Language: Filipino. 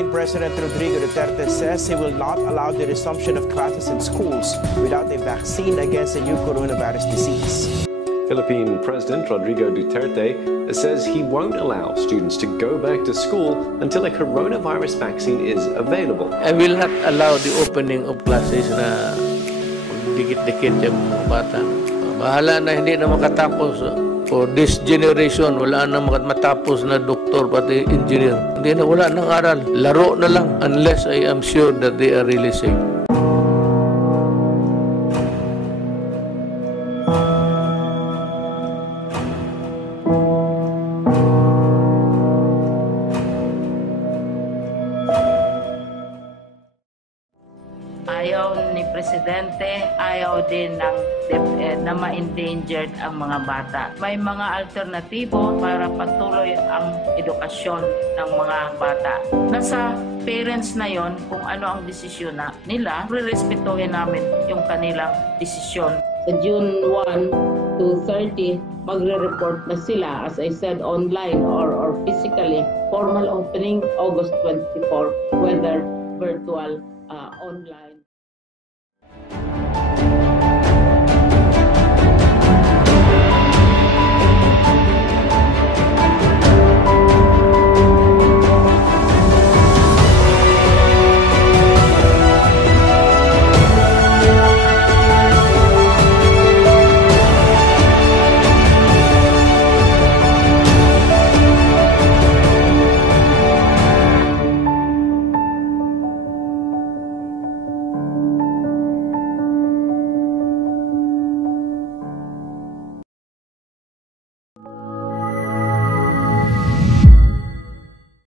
Philippine President Rodrigo Duterte says he will not allow the resumption of classes in schools without a vaccine against the new coronavirus disease. Philippine President Rodrigo Duterte says he won't allow students to go back to school until a coronavirus vaccine is available. I will not allow the opening of classes na dikit-dikit yung mga bata. Bahala na hindi na makatapos. For this generation, wala na matapos na doktor pati engineer. Hindi na, wala nang aral. Laro na lang unless I am sure that they are really safe. Ayaw ni Presidente, ayaw din ng na ma-endangered ang mga bata. May mga alternatibo para patuloy ang edukasyon ng mga bata. Nasa parents na yon kung ano ang desisyon nila, re-respetuhin namin yung kanilang desisyon. Sa June 1 to 30, magre-report na sila, as I said, online or physically. Formal opening August 24, whether virtual, online.